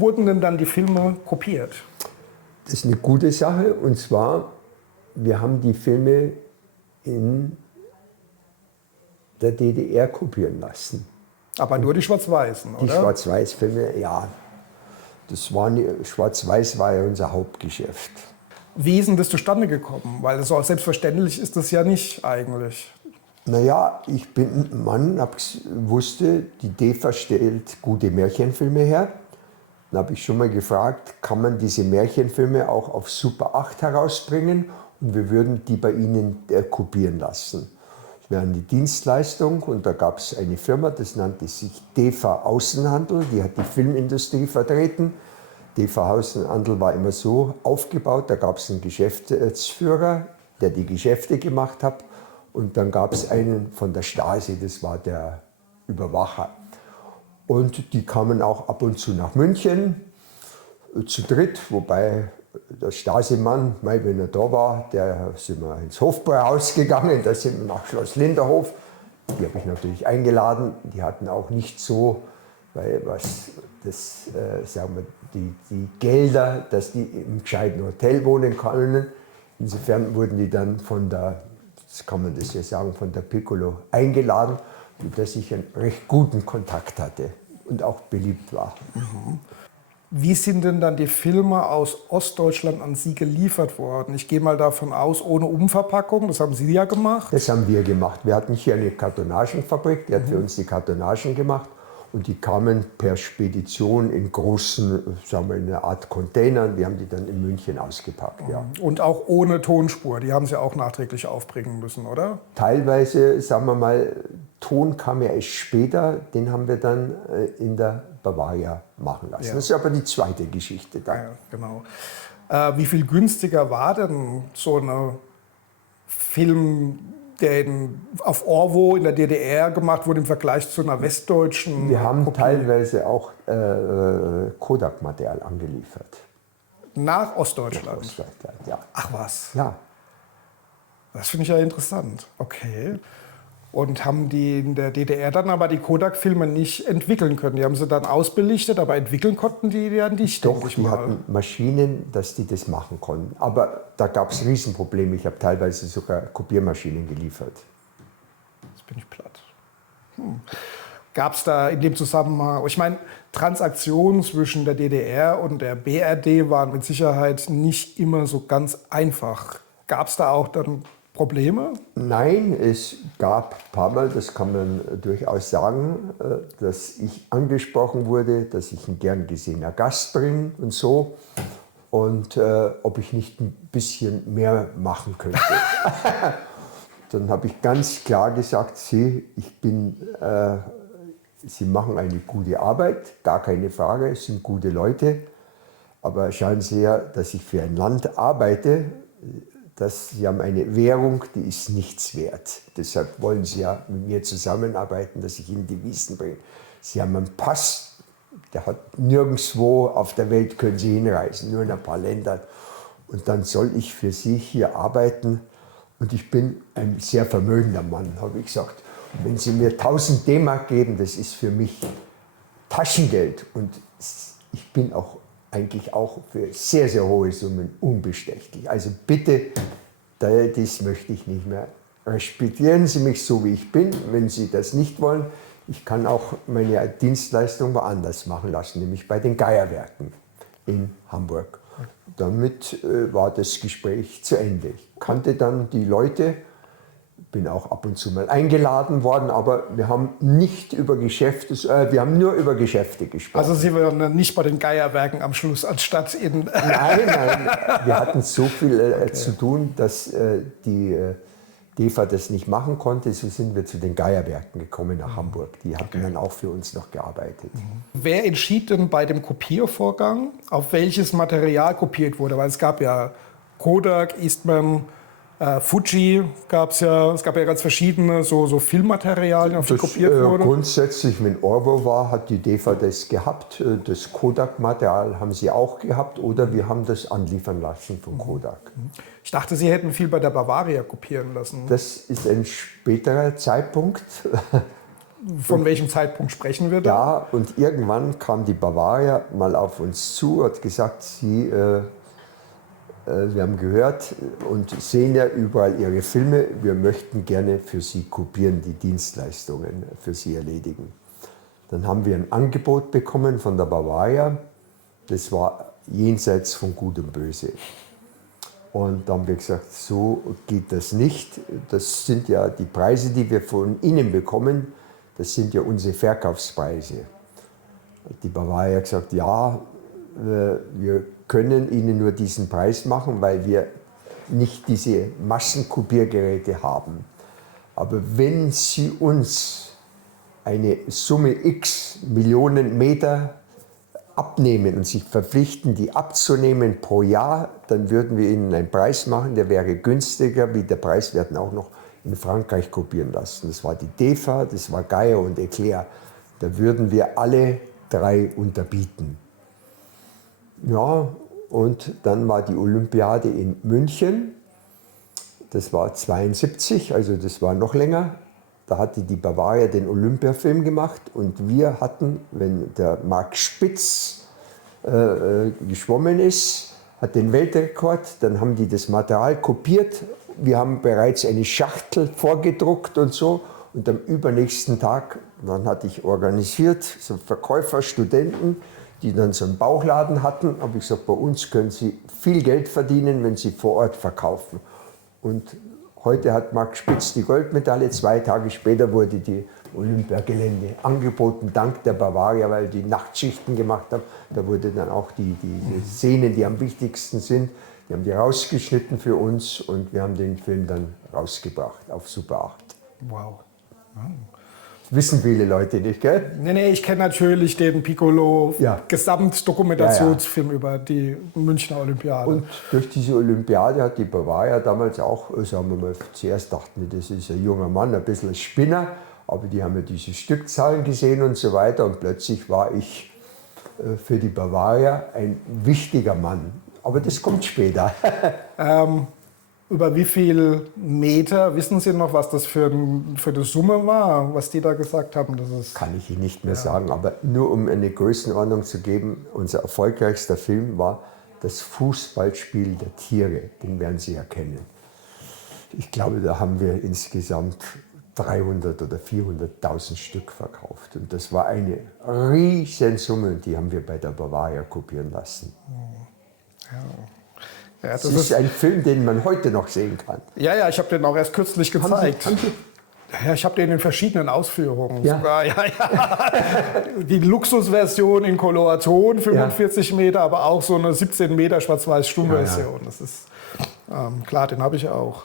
Wo wurden denn dann die Filme kopiert? Das ist eine gute Sache, und zwar, wir haben die Filme in der DDR kopieren lassen. Aber nur die Schwarz-Weißen, oder? Die Schwarz-Weiß-Filme, ja. Schwarz-Weiß war ja unser Hauptgeschäft. Wie ist denn das zustande gekommen? Weil so selbstverständlich ist das ja nicht eigentlich. Naja, ich bin ein Mann, wusste, die DEFA stellt gute Märchenfilme her. Dann habe ich schon mal gefragt, kann man diese Märchenfilme auch auf Super 8 herausbringen, und wir würden die bei Ihnen kopieren lassen. Das wäre eine Dienstleistung, und da gab es eine Firma, das nannte sich DEFA Außenhandel, die hat die Filmindustrie vertreten. DEFA Außenhandel war immer so aufgebaut, da gab es einen Geschäftsführer, der die Geschäfte gemacht hat, und dann gab es einen von der Stasi, das war der Überwacher. Und die kamen auch ab und zu nach München, zu dritt, wobei der Stasi-Mann, wenn er da war, da sind wir ins Hofbräuhaus gegangen, da sind wir nach Schloss Linderhof. Die habe ich natürlich eingeladen, die hatten auch nicht so, weil sagen wir, die Gelder, dass die im gescheiten Hotel wohnen können. Insofern wurden die dann das kann man das ja sagen, von der Piccolo eingeladen, dass ich einen recht guten Kontakt hatte und auch beliebt war. Wie sind denn dann die Filme aus Ostdeutschland an Sie geliefert worden? Ich gehe mal davon aus, ohne Umverpackung, das haben Sie ja gemacht. Das haben wir gemacht. Wir hatten hier eine Kartonagenfabrik, die hat für uns die Kartonagen gemacht, und die kamen per Spedition in großen, sagen wir, in einer Art Containern. Wir haben die dann in München ausgepackt. Ja. Und auch ohne Tonspur, die haben Sie auch nachträglich aufbringen müssen, oder? Teilweise, sagen wir mal, Ton kam ja erst später, den haben wir dann in der Bavaria machen lassen. Ja. Das ist aber die zweite Geschichte dann. Ja, genau. Wie viel günstiger war denn so ein Film, der auf Orwo in der DDR gemacht wurde, im Vergleich zu einer westdeutschen Wir haben Kopie? teilweise auch Kodak-Material angeliefert. Nach Ostdeutschland? Aus Deutschland, ja. Ach was, Ja. das finde ich ja interessant. Okay. Und haben die in der DDR dann aber die Kodak-Filme nicht entwickeln können? Die haben sie dann ausbelichtet, aber entwickeln konnten die ja nicht, denke Doch, ich die mal. hatten Maschinen, dass die das machen konnten. Aber da gab es Riesenprobleme. Ich habe teilweise sogar Kopiermaschinen geliefert. Jetzt bin ich platt. Gab es da in dem Zusammenhang, ich meine, Transaktionen zwischen der DDR und der BRD waren mit Sicherheit nicht immer so ganz einfach. Gab es da auch dann Probleme? Nein, es gab ein paar Mal, das kann man durchaus sagen, dass ich angesprochen wurde, dass ich ein gern gesehener Gast bin und so. Und ob ich nicht ein bisschen mehr machen könnte. Dann habe ich ganz klar gesagt, Sie machen eine gute Arbeit, gar keine Frage, es sind gute Leute. Aber schauen Sie ja, dass ich für ein Land arbeite, Sie haben eine Währung, die ist nichts wert. Deshalb wollen Sie ja mit mir zusammenarbeiten, dass ich Ihnen Devisen bringe. Sie haben einen Pass, der hat nirgendwo auf der Welt, können Sie hinreisen, nur in ein paar Ländern. Und dann soll ich für Sie hier arbeiten. Und ich bin ein sehr vermögender Mann, habe ich gesagt. Wenn Sie mir 1000 D-Mark geben, das ist für mich Taschengeld. Und ich bin auch eigentlich auch für sehr, sehr hohe Summen unbestechlich. Also bitte, das möchte ich nicht mehr. Respektieren Sie mich so, wie ich bin. Wenn Sie das nicht wollen, ich kann auch meine Dienstleistung woanders machen lassen, nämlich bei den Geierwerken in Hamburg. Damit war das Gespräch zu Ende. Ich kannte dann die Leute, bin auch ab und zu mal eingeladen worden, aber wir haben nicht über Geschäfte, wir haben nur über Geschäfte gesprochen. Also Sie waren nicht bei den Geierwerken am Schluss, anstatt in... Nein, wir hatten so viel zu tun, dass die DEFA das nicht machen konnte. So sind wir zu den Geierwerken gekommen nach Hamburg. Die hatten dann auch für uns noch gearbeitet. Wer entschied denn bei dem Kopiervorgang, auf welches Material kopiert wurde? Weil es gab ja Kodak, Eastman, Fuji es gab ja ganz verschiedene so Filmmaterialien, auf die kopiert wurde. Grundsätzlich, wenn Orwo war, hat die DEFA das gehabt. Das Kodak-Material haben sie auch gehabt oder wir haben das anliefern lassen von Kodak. Ich dachte, Sie hätten viel bei der Bavaria kopieren lassen. Das ist ein späterer Zeitpunkt. Von welchem Zeitpunkt sprechen wir da? Ja, und irgendwann kam die Bavaria mal auf uns zu, hat gesagt, wir haben gehört und sehen ja überall Ihre Filme, wir möchten gerne für Sie kopieren, die Dienstleistungen für Sie erledigen. Dann haben wir ein Angebot bekommen von der Bavaria, das war jenseits von Gut und Böse. Und dann haben wir gesagt, so geht das nicht. Das sind ja die Preise, die wir von Ihnen bekommen, das sind ja unsere Verkaufspreise. Die Bavaria hat gesagt, ja, wir können Ihnen nur diesen Preis machen, weil wir nicht diese Massenkopiergeräte haben. Aber wenn Sie uns eine Summe X Millionen Meter abnehmen und sich verpflichten, die abzunehmen pro Jahr, dann würden wir Ihnen einen Preis machen, der wäre günstiger, wie der Preis, wir hatten auch noch in Frankreich kopieren lassen. Das war die DEFA, das war Geier und Eclair. Da würden wir alle drei unterbieten. Ja, und dann war die Olympiade in München. Das war 1972, also das war noch länger. Da hatte die Bavaria den Olympiafilm gemacht und wir hatten, wenn der Marc Spitz geschwommen ist, hat den Weltrekord, dann haben die das Material kopiert. Wir haben bereits eine Schachtel vorgedruckt und so. Und am übernächsten Tag, dann hatte ich organisiert, so Verkäufer, Studenten, die dann so einen Bauchladen hatten. Habe ich gesagt, bei uns können Sie viel Geld verdienen, wenn Sie vor Ort verkaufen. Und heute hat Marc Spitz die Goldmedaille. 2 Tage später wurde die Olympiagelände angeboten, dank der Bavaria, weil die Nachtschichten gemacht haben. Da wurde dann auch die Szenen, die am wichtigsten sind, die haben die rausgeschnitten für uns und wir haben den Film dann rausgebracht auf Super 8. Wow. Das wissen viele Leute nicht, gell? Nee, ich kenne natürlich den Piccolo Ja. Gesamtdokumentationsfilm über die Münchner Olympiade. Und durch diese Olympiade hat die Bavaria damals auch, sagen wir mal, zuerst dachten wir, das ist ein junger Mann, ein bisschen ein Spinner, aber die haben ja diese Stückzahlen gesehen und so weiter und plötzlich war ich für die Bavaria ein wichtiger Mann. Aber das kommt später. Über wie viel Meter, wissen Sie noch, was das für eine Summe war, was die da gesagt haben? Das ist Kann ich Ihnen nicht mehr sagen, aber nur um eine Größenordnung zu geben, unser erfolgreichster Film war das Fußballspiel der Tiere, den werden Sie erkennen. Ich glaube, da haben wir insgesamt 300 oder 400.000 Stück verkauft. Und das war eine Riesensumme und die haben wir bei der Bavaria kopieren lassen. Ja, Das ist ein Film, den man heute noch sehen kann. Ja, ich habe den auch erst kürzlich gezeigt. Haben Sie? Ja, ich habe den in verschiedenen Ausführungen. Ja. Sogar, ja. Die Luxusversion in Koloraton, 45 Meter, aber auch so eine 17 Meter Schwarz-Weiß-Stummversion. Das ist klar, den habe ich auch.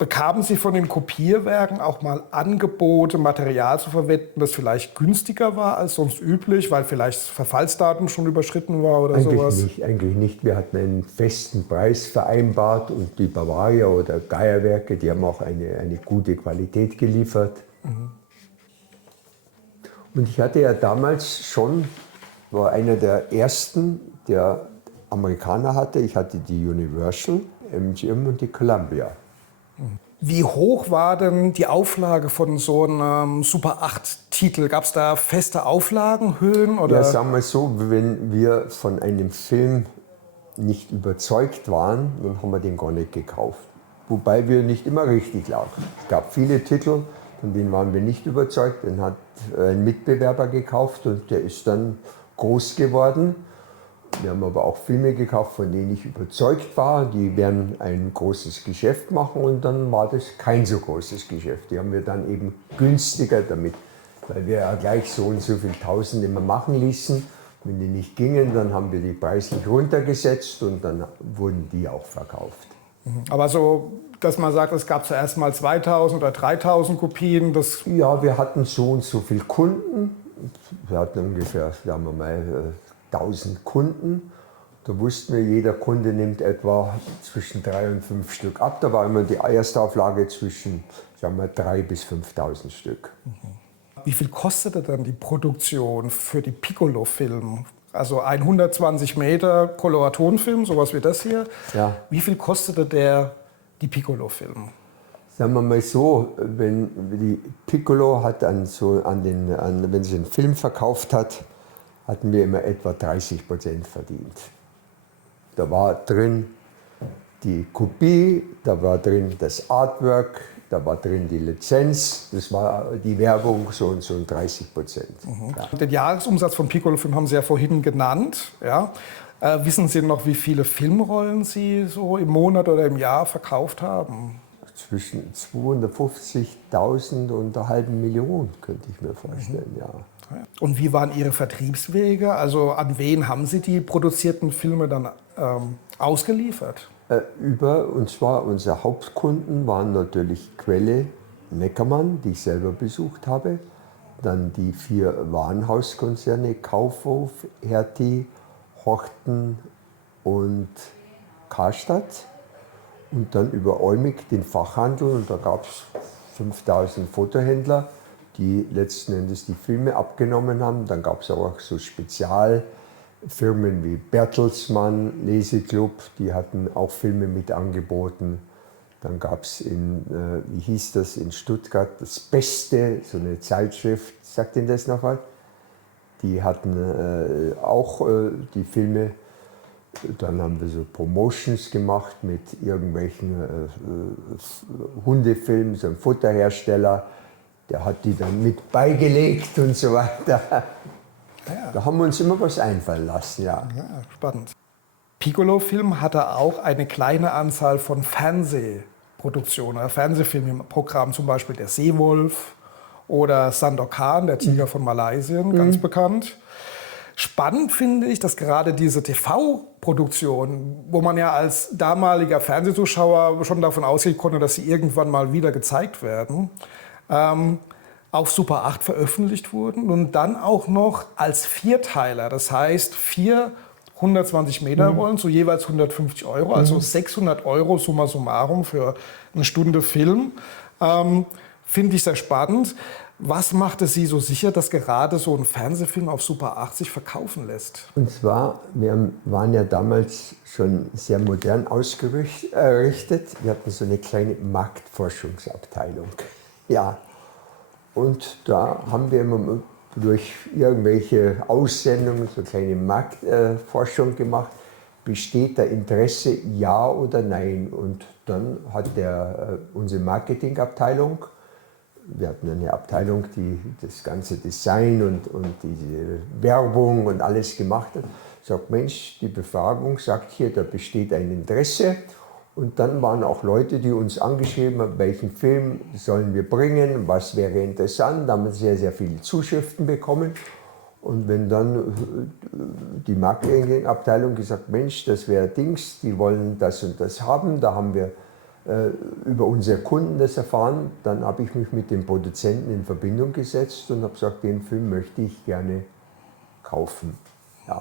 Bekamen Sie von den Kopierwerken auch mal Angebote, Material zu verwenden, das vielleicht günstiger war als sonst üblich, weil vielleicht das Verfallsdatum schon überschritten war oder sowas? Eigentlich nicht. Wir hatten einen festen Preis vereinbart und die Bavaria oder Geierwerke, die haben auch eine gute Qualität geliefert. Mhm. Und ich hatte ja damals schon, war einer der ersten, der Amerikaner hatte. Ich hatte die Universal, MGM und die Columbia. Wie hoch war denn die Auflage von so einem Super 8-Titel? Gab es da feste Auflagenhöhen? Oder? Ja, sagen wir so, wenn wir von einem Film nicht überzeugt waren, dann haben wir den gar nicht gekauft. Wobei wir nicht immer richtig lagen. Es gab viele Titel, von denen waren wir nicht überzeugt. Den hat ein Mitbewerber gekauft und der ist dann groß geworden. Wir haben aber auch Filme gekauft, von denen ich überzeugt war, die werden ein großes Geschäft machen und dann war das kein so großes Geschäft. Die haben wir dann eben günstiger damit, weil wir ja gleich so und so viel Tausend immer machen ließen. Wenn die nicht gingen, dann haben wir die preislich runtergesetzt und dann wurden die auch verkauft. Aber so, dass man sagt, es gab zuerst mal 2000 oder 3000 Kopien, das... Ja, wir hatten so und so viele Kunden. Wir hatten ungefähr, sagen wir mal, 1000 Kunden. Da wussten wir, jeder Kunde nimmt etwa zwischen 3 und 5 Stück ab. Da war immer die erste Auflage zwischen, sagen wir, 3.000 bis 5.000 Stück. Wie viel kostete dann die Produktion für die Piccolo-Film? Also ein 120 Meter Koloratonfilm, sowas wie das hier. Ja. Wie viel kostete die Piccolo-Film? Sagen wir mal so, wenn die Piccolo hat wenn sie einen Film verkauft hat, hatten wir immer etwa 30% verdient. Da war drin die Kopie, da war drin das Artwork, da war drin die Lizenz, das war die Werbung, so und so 30%. Ja. Den Jahresumsatz von Piccolo-Film haben Sie ja vorhin genannt. Ja. Wissen Sie noch, wie viele Filmrollen Sie so im Monat oder im Jahr verkauft haben? Zwischen 250.000 und 500.000, könnte ich mir vorstellen, ja. Und wie waren Ihre Vertriebswege? Also an wen haben Sie die produzierten Filme dann ausgeliefert? Und zwar unsere Hauptkunden waren natürlich Quelle, Neckermann, die ich selber besucht habe, dann die 4 Warenhauskonzerne Kaufhof, Hertie, Horten und Karstadt. Und dann über Eumig den Fachhandel, und da gab es 5000 Fotohändler, die letzten Endes die Filme abgenommen haben. Dann gab es auch so Spezialfirmen wie Bertelsmann, Leseklub, die hatten auch Filme mit angeboten. Dann gab es wie hieß das, in Stuttgart, das Beste, so eine Zeitschrift, sagt Ihnen das noch was? Die hatten auch die Filme. Dann haben wir so Promotions gemacht mit irgendwelchen Hundefilmen, so ein Futterhersteller, der hat die dann mit beigelegt und so weiter. Ja. Da haben wir uns immer was einfallen lassen, ja. Spannend. Piccolo-Film hatte auch eine kleine Anzahl von Fernsehproduktionen, Fernsehfilmen im Programm, zum Beispiel Der Seewolf oder Sandokan, der Tiger von Malaysia, ganz bekannt. Spannend finde ich, dass gerade diese TV-Produktion, wo man ja als damaliger Fernsehzuschauer schon davon ausgehen konnte, dass sie irgendwann mal wieder gezeigt werden, auf Super 8 veröffentlicht wurden und dann auch noch als Vierteiler. Das heißt, 4 120 Meter Rollen zu jeweils 150 €, also 600 € summa summarum für eine Stunde Film. Finde ich sehr spannend. Was machte Sie so sicher, dass gerade so ein Fernsehfilm auf Super 8 sich verkaufen lässt? Und zwar, wir waren ja damals schon sehr modern ausgerichtet. Wir hatten so eine kleine Marktforschungsabteilung. Ja. Und da haben wir immer durch irgendwelche Aussendungen so kleine Marktforschung gemacht. Besteht da Interesse, ja oder nein? Und dann hat unsere Marketingabteilung, wir hatten eine Abteilung, die das ganze Design und diese Werbung und alles gemacht hat, sagt, Mensch, die Befragung sagt hier, da besteht ein Interesse. Und dann waren auch Leute, die uns angeschrieben haben, welchen Film sollen wir bringen, was wäre interessant. Da haben wir sehr, sehr viele Zuschriften bekommen. Und wenn dann die Marketingabteilung gesagt, Mensch, das wäre Dings, die wollen das und das haben, da haben wir über unsere Kunden das erfahren, dann habe ich mich mit dem Produzenten in Verbindung gesetzt und habe gesagt, den Film möchte ich gerne kaufen. Ja.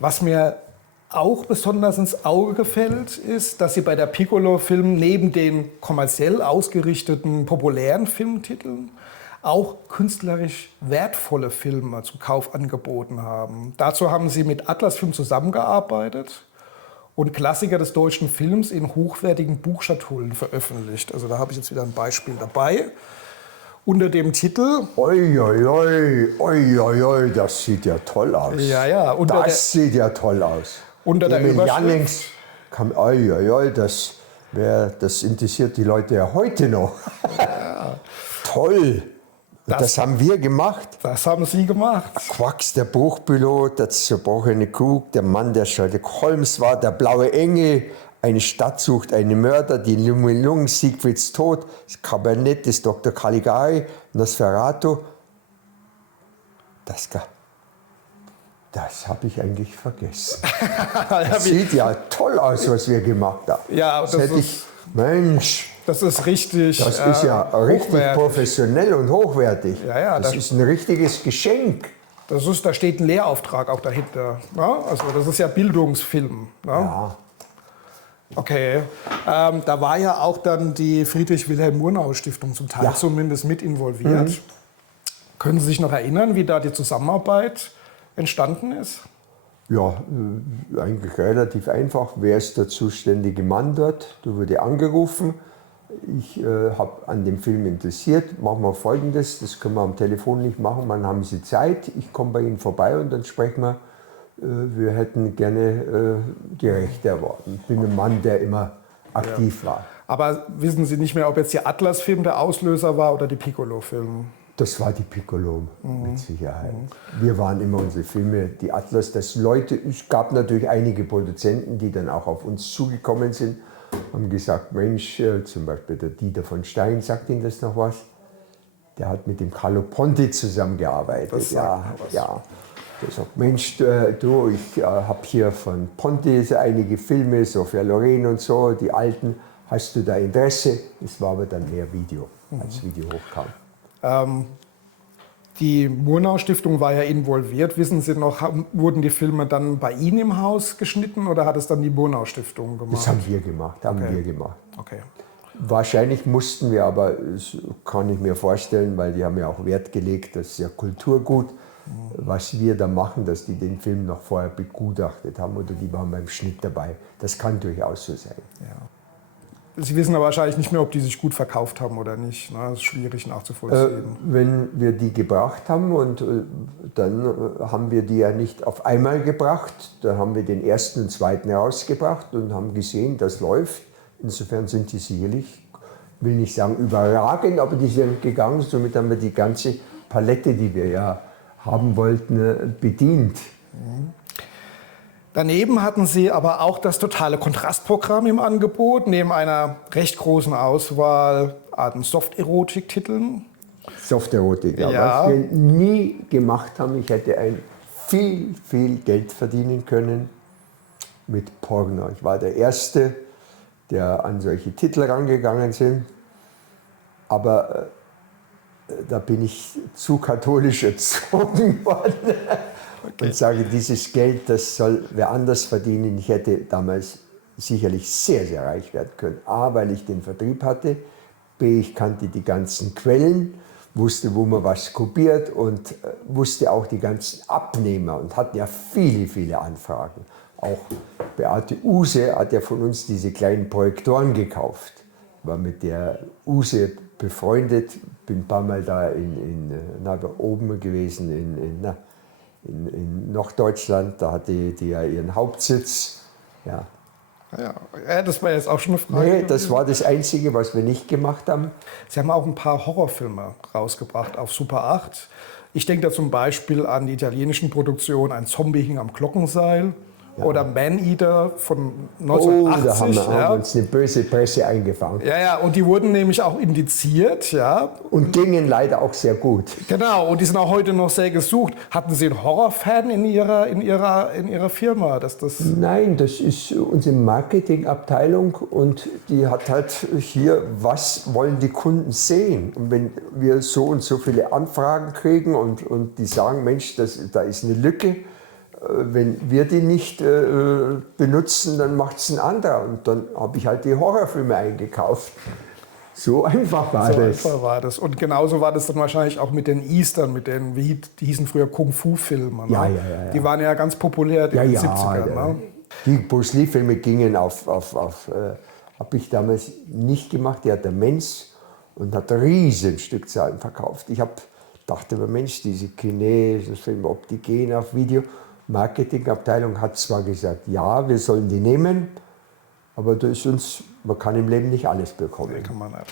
Was mir auch besonders ins Auge gefällt, ist, dass Sie bei der Piccolo-Film neben den kommerziell ausgerichteten populären Filmtiteln auch künstlerisch wertvolle Filme zum Kauf angeboten haben. Dazu haben Sie mit Atlas Film zusammengearbeitet und Klassiker des deutschen Films in hochwertigen Buchschatullen veröffentlicht. Also da habe ich jetzt wieder ein Beispiel dabei. Unter dem Titel... Oi, oi, oi, oi, oi, oi, das sieht ja toll aus. Ja, ja. Das sieht ja toll aus. Unter der Überschrift... Oi, oi, oi, das interessiert die Leute ja heute noch. Ja. Toll. Das haben wir gemacht. Das haben Sie gemacht. Quax, der Bruchpilot, der zerbrochene Krug, der Mann, der Sherlock Holmes war, der blaue Engel, eine Stadt sucht einen Mörder, die Nibelungen, Siegfrieds Tod, das Kabinett des Dr. Caligari, Nosferatu. Das habe ich eigentlich vergessen. Das sieht ja toll aus, was wir gemacht haben. Ja, Mensch. Das ist richtig. Das ist ja richtig professionell und hochwertig. Ja, ja, das ist ein richtiges Geschenk. Da steht ein Lehrauftrag auch dahinter. Ne? Also das ist ja Bildungsfilm. Ne? Ja. Okay. Da war ja auch dann die Friedrich-Wilhelm-Murnau-Stiftung zum Teil zumindest mit involviert. Können Sie sich noch erinnern, wie da die Zusammenarbeit entstanden ist? Ja, eigentlich relativ einfach. Wer ist der zuständige Mann dort? Du wurde angerufen. Ich habe an dem Film interessiert, machen wir Folgendes, das können wir am Telefon nicht machen, wann haben Sie Zeit? Ich komme bei Ihnen vorbei und dann sprechen wir hätten gerne die Rechte erworben. Ich bin ein Mann, der immer aktiv war. Aber wissen Sie nicht mehr, ob jetzt der Atlas-Film der Auslöser war oder die Piccolo-Film? Das war die Piccolo, mit Sicherheit. Wir waren immer unsere Filme, die Atlas, es gab natürlich einige Produzenten, die dann auch auf uns zugekommen sind, haben gesagt, Mensch, zum Beispiel der Dieter von Stein, sagt Ihnen das noch was? Der hat mit dem Carlo Ponti zusammengearbeitet. Das sagt mir was. Ja. Der sagt, Mensch, du, ich habe hier von Ponti einige Filme, Sophia Loren und so, die alten, hast du da Interesse? Es war aber dann mehr Video, als Video hochkam. Die Murnau-Stiftung war ja involviert. Wissen Sie noch, wurden die Filme dann bei Ihnen im Haus geschnitten oder hat es dann die Murnau-Stiftung gemacht? Das haben wir gemacht, Okay. Wahrscheinlich mussten wir, aber das kann ich mir vorstellen, weil die haben ja auch Wert gelegt, das ist ja Kulturgut, was wir da machen, dass die den Film noch vorher begutachtet haben oder die waren beim Schnitt dabei. Das kann durchaus so sein. Ja. Sie wissen aber wahrscheinlich nicht mehr, ob die sich gut verkauft haben oder nicht. Das ist schwierig nachzuvollziehen. Wenn wir die gebracht haben und dann haben wir die ja nicht auf einmal gebracht, dann haben wir den ersten und zweiten herausgebracht und haben gesehen, das läuft. Insofern sind die sicherlich, will nicht sagen überragend, aber die sind gegangen. Somit haben wir die ganze Palette, die wir ja haben wollten, bedient. Daneben hatten Sie aber auch das totale Kontrastprogramm im Angebot, neben einer recht großen Auswahl an Soft-Erotik-Titeln. Soft-Erotik, ja. Ja. Was wir nie gemacht haben, ich hätte viel Geld verdienen können mit Porno. Ich war der Erste, der an solche Titel rangegangen sind, aber da bin ich zu katholisch erzogen worden. Und sage, dieses Geld, das soll wer anders verdienen. Ich hätte damals sicherlich sehr reich werden können. A, weil ich den Vertrieb hatte. B, ich kannte die ganzen Quellen, wusste, wo man was kopiert und wusste auch die ganzen Abnehmer und hatten ja viele Anfragen. Auch Beate Uhse hat ja von uns diese kleinen Projektoren gekauft. War mit der Uhse befreundet, bin ein paar Mal da oben gewesen in Norddeutschland, da hatte die ja ihren Hauptsitz. Ja. Ja, das war jetzt auch schon eine Frage. Nee, das war das Einzige, was wir nicht gemacht haben. Sie haben auch ein paar Horrorfilme rausgebracht auf Super 8. Ich denke da zum Beispiel an die italienischen Produktionen Ein Zombie hing am Glockenseil. Ja. Oder Man-Eater von 1980. Da haben wir uns eine böse Presse eingefangen. Ja, und die wurden nämlich auch indiziert. Ja. Und gingen leider auch sehr gut. Genau, und die sind auch heute noch sehr gesucht. Hatten Sie einen Horrorfan in Ihrer Firma? Nein, das ist unsere Marketingabteilung und die hat halt hier, was wollen die Kunden sehen? Und wenn wir so und so viele Anfragen kriegen und die sagen, Mensch, da ist eine Lücke, wenn wir die nicht benutzen, dann macht es ein anderer. Und dann habe ich halt die Horrorfilme eingekauft. So einfach war das. Und genauso war das dann wahrscheinlich auch mit den Eastern, die hießen früher Kung-Fu-Filme. Ne? Ja. Die waren ja ganz populär in den 70ern. Ne? Die Bruce Lee-Filme gingen habe ich damals nicht gemacht. Die hat der Mensch und hat riesen Stückzahlen verkauft. Ich dachte mir, Mensch, diese chinesischen Filme, ob die gehen auf Video. Marketingabteilung hat zwar gesagt, ja, wir sollen die nehmen, aber man kann im Leben nicht alles bekommen. Nee, kann man nicht.